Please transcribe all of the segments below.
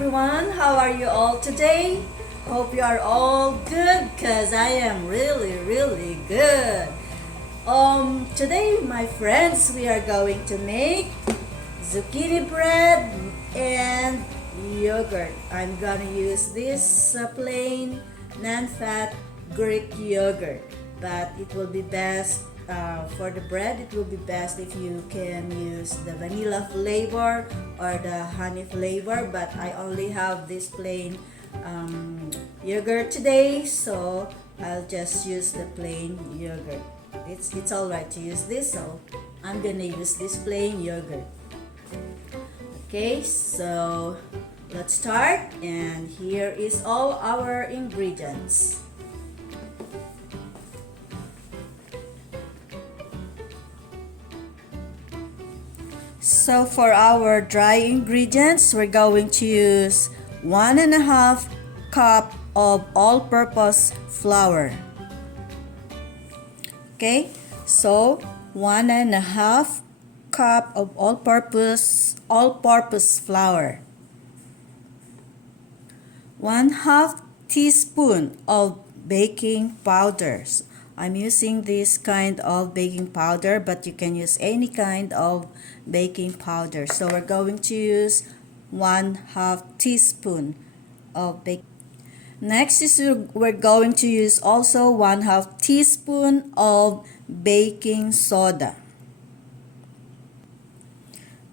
everyone, how are you all today? Hope you are all good because I am really good. Today my friends, we are going to make zucchini bread and yogurt. I'm gonna use this plain non-fat Greek yogurt, but it will be best for the bread. It will be best if you can use the vanilla flavor or the honey flavor, but I only have this plain yogurt today, so I'll just use the plain yogurt. It's all right to use this, so I'm gonna use this plain yogurt. Okay, so let's start, and here is all our ingredients. So for our dry ingredients, we're going to use 1.5 cup of all-purpose flour. Okay, so 1.5 cup of all-purpose flour. 1/2 teaspoon of baking powders. I'm using this kind of baking powder, but you can use any kind of baking powder. So we're going to use 1/2 teaspoon of baking. Next is we're going to use also 1/2 teaspoon of baking soda.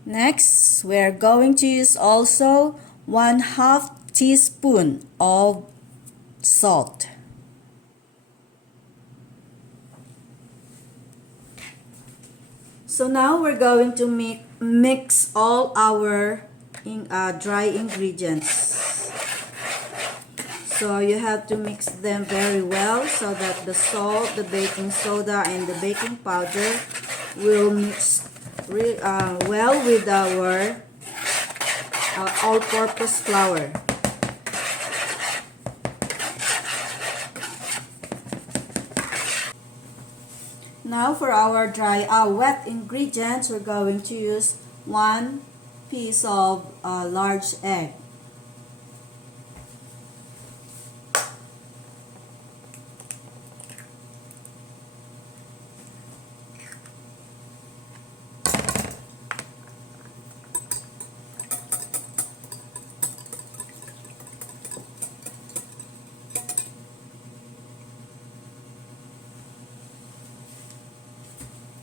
Next, we're going to use also 1/2 teaspoon of salt. So now we're going to mix all our dry ingredients. So you have to mix them very well so that the salt, the baking soda, and the baking powder will mix well with our all-purpose flour. Now for our wet ingredients, we're going to use 1 piece of large egg.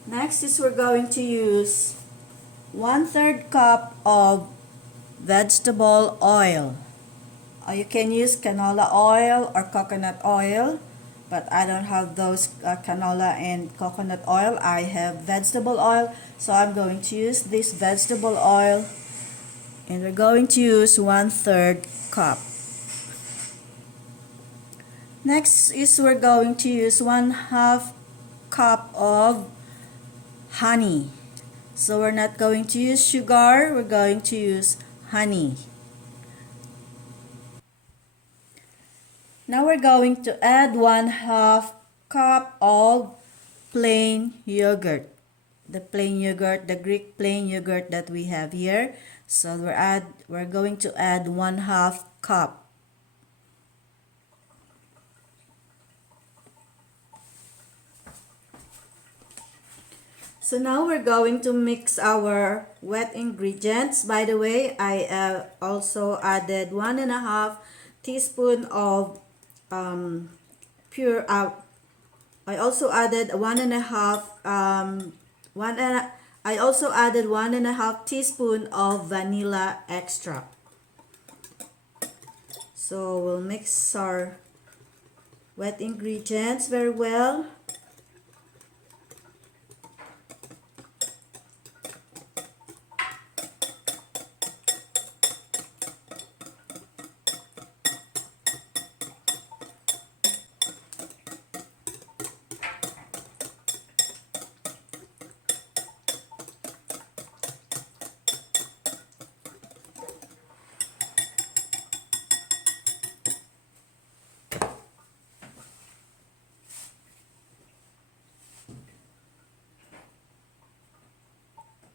Next is we're going to use 1/3 cup of vegetable oil. You can use canola oil or coconut oil, but I don't have those canola and coconut oil. I have vegetable oil, so I'm going to use this vegetable oil, and we're going to use 1/3 cup. Next is we're going to use 1/2 cup of honey. So we're not going to use sugar, we're going to use honey. Now we're going to add 1/2 cup of plain yogurt. The plain yogurt, the Greek plain yogurt that we have here. So we're going to add 1/2 cup. So now we're going to mix our wet ingredients. By the way, I also added 1.5 teaspoon of pure. I also added 1.5 teaspoon of vanilla extract. So we'll mix our wet ingredients very well.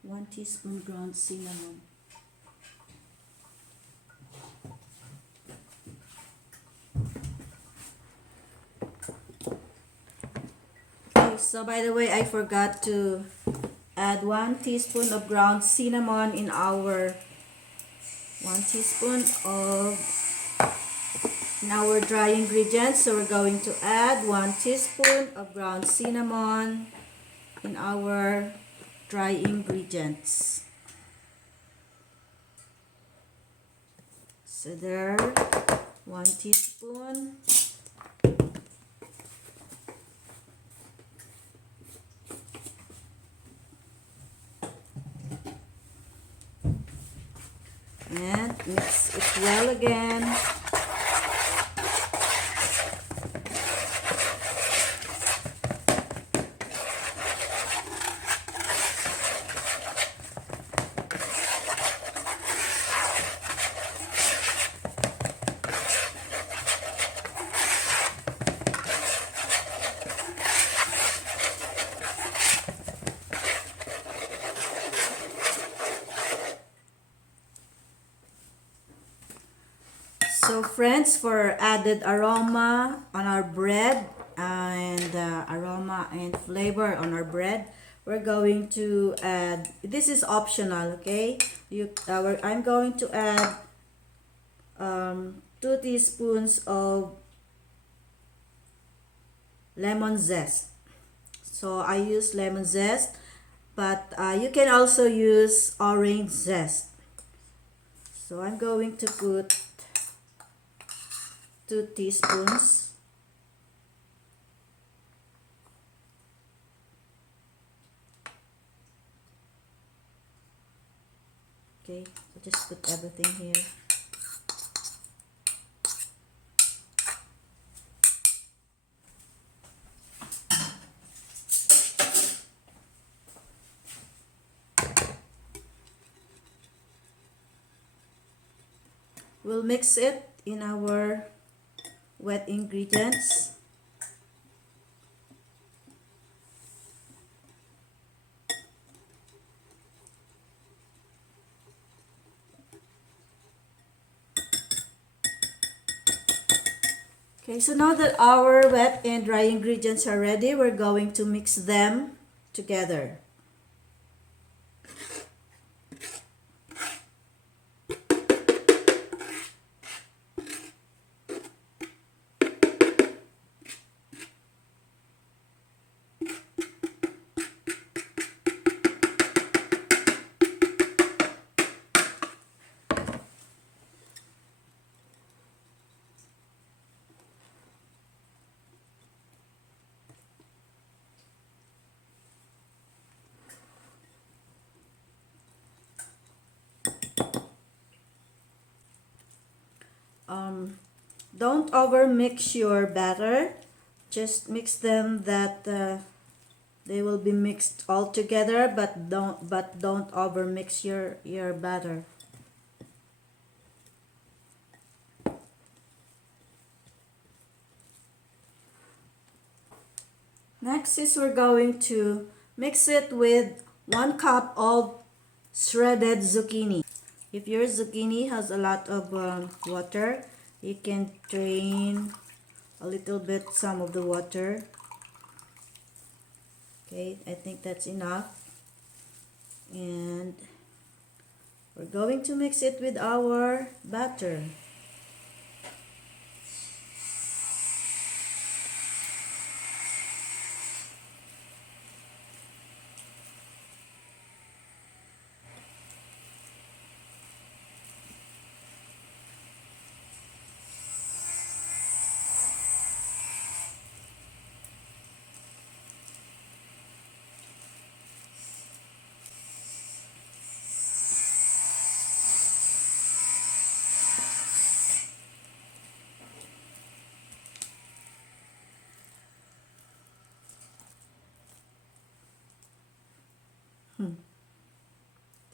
One teaspoon ground cinnamon. So by the way, I forgot to add 1 teaspoon of ground cinnamon in our 1 teaspoon of in our dry ingredients. So we're going to add 1 teaspoon of ground cinnamon in our dry ingredients. So there, 1 teaspoon. And mix it well again. So friends, for added aroma on our bread and aroma and flavor on our bread, we're going to add, this is optional, okay? I'm going to add 2 teaspoons of lemon zest. So I use lemon zest, but you can also use orange zest. So I'm going to put 2 teaspoons. Okay, so just put everything here. We'll mix it in our wet ingredients. Okay, so now that our wet and dry ingredients are ready, we're going to mix them together. Don't over mix your batter. Just mix them that they will be mixed all together, but don't over mix your batter. Next is we're going to mix it with 1 cup of shredded zucchini. If your zucchini has a lot of water, you can drain a little bit some of the water. Okay, I think that's enough. And we're going to mix it with our batter.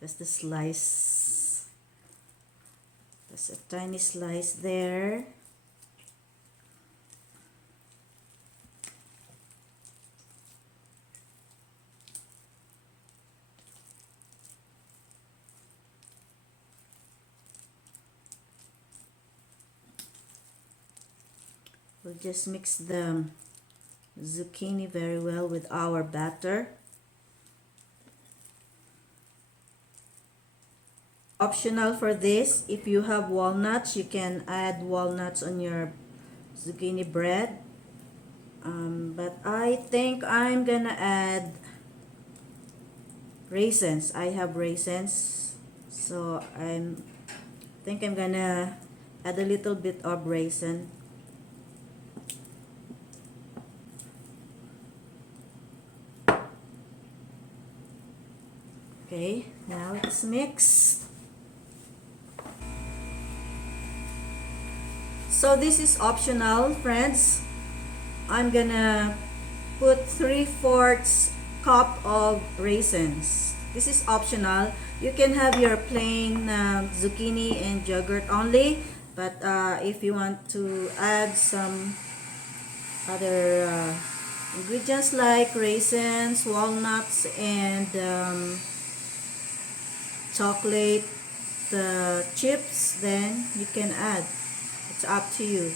Just a slice. Just a tiny slice there. We'll just mix them zucchini very well with our batter. Optional for this, if you have walnuts, you can add walnuts on your zucchini bread. But I think I'm gonna add raisins. I have raisins, so I think I'm gonna add a little bit of raisin. Okay, now it's mixed. So this is optional, friends. I'm gonna put 3/4 cup of raisins. This is optional. You can have your plain zucchini and yogurt only, but if you want to add some other ingredients like raisins, walnuts, and chocolate chips, then you can add. It's up to you.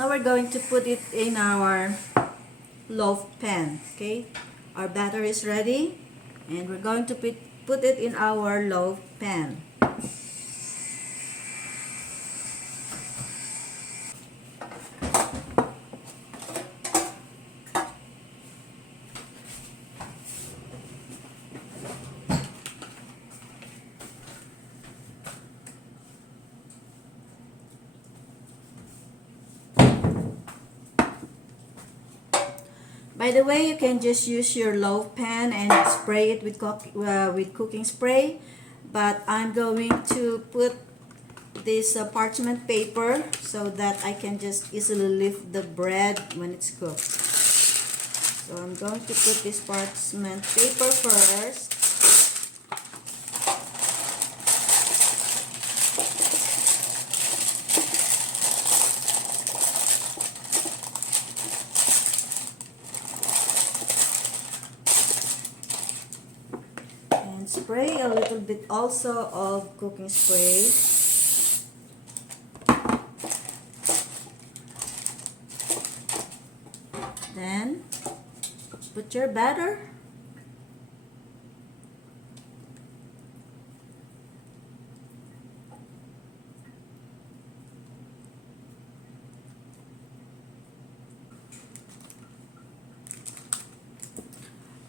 Now we're going to put it in our loaf pan. Okay, our batter is ready, and we're going to put it in our loaf pan. By the way, you can just use your loaf pan and spray it with cooking spray. But I'm going to put this parchment paper so that I can just easily lift the bread when it's cooked. So I'm going to put this parchment paper first. Spray a little bit also of cooking spray. Then put your batter.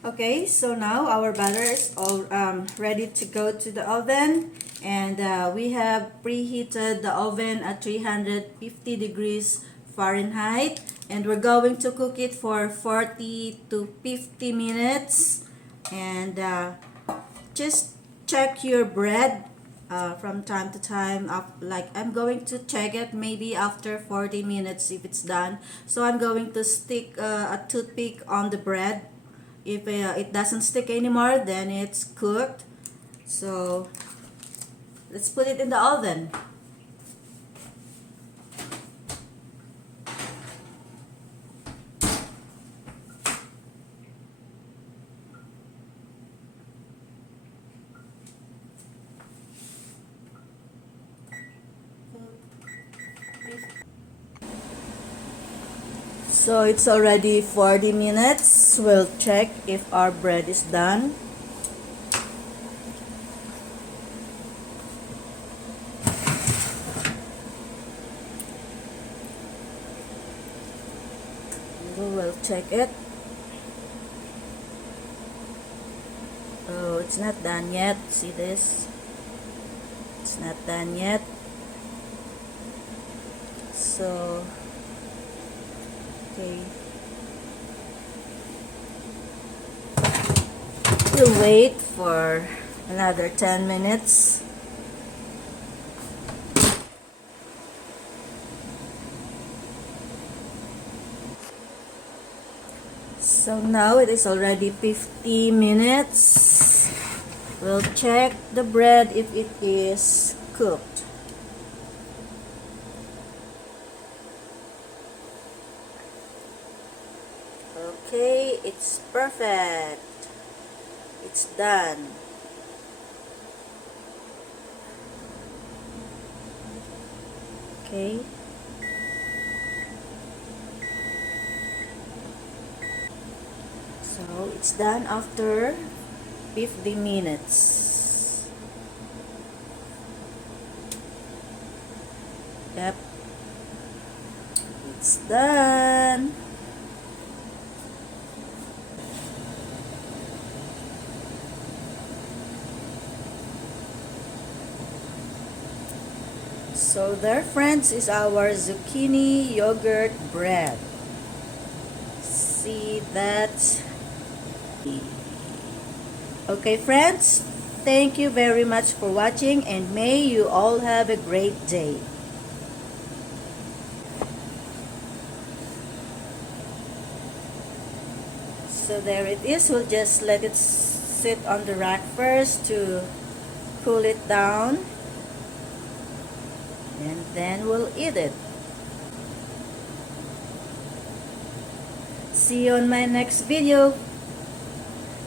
Okay, so now our batter is all ready to go to the oven, and we have preheated the oven at 350 degrees Fahrenheit, and we're going to cook it for 40 to 50 minutes. And just check your bread from time to time. Like I'm going to check it maybe after 40 minutes if it's done. So I'm going to stick a toothpick on the bread. If it doesn't stick anymore, then it's cooked. So let's put it in the oven. So it's already 40 minutes. We'll check if our bread is done. We'll check it. Oh, it's not done yet. See this? It's not done yet. So okay. We'll wait for another 10 minutes. So now it is already 50 minutes. We'll check the bread if it is cooked. Okay, it's perfect. It's done. Okay. So it's done after 50 minutes. Yep. It's done. So there, friends, is our zucchini yogurt bread. See that? Okay, friends, thank you very much for watching, and may you all have a great day. So there it is. We'll just let it sit on the rack first to cool it down, and then we'll eat it. See you on my next video.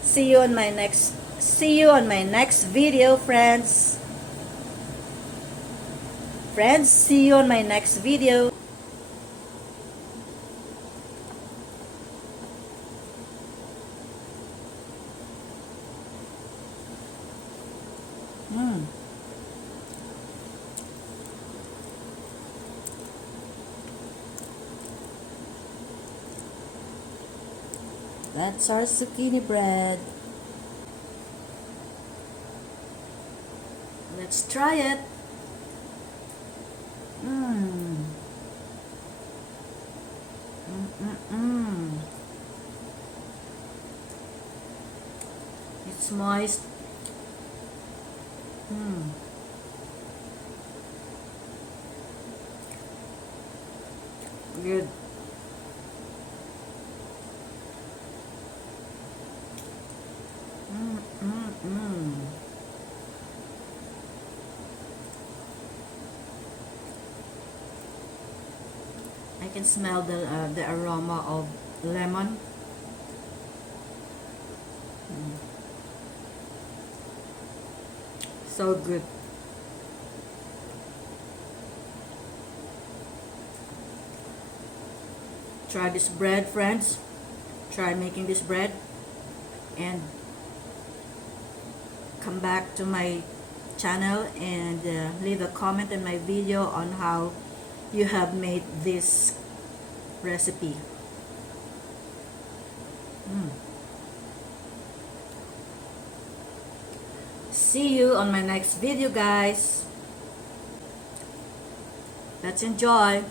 See you on my next video, friends. Friends, see you on my next video. That's our zucchini bread. Let's try it. It's moist. Good. I can smell the aroma of lemon. So good. Try this bread, friends. Try making this bread, and come back to my channel and leave a comment in my video on how you have made this recipe. See you on my next video, guys. Let's enjoy.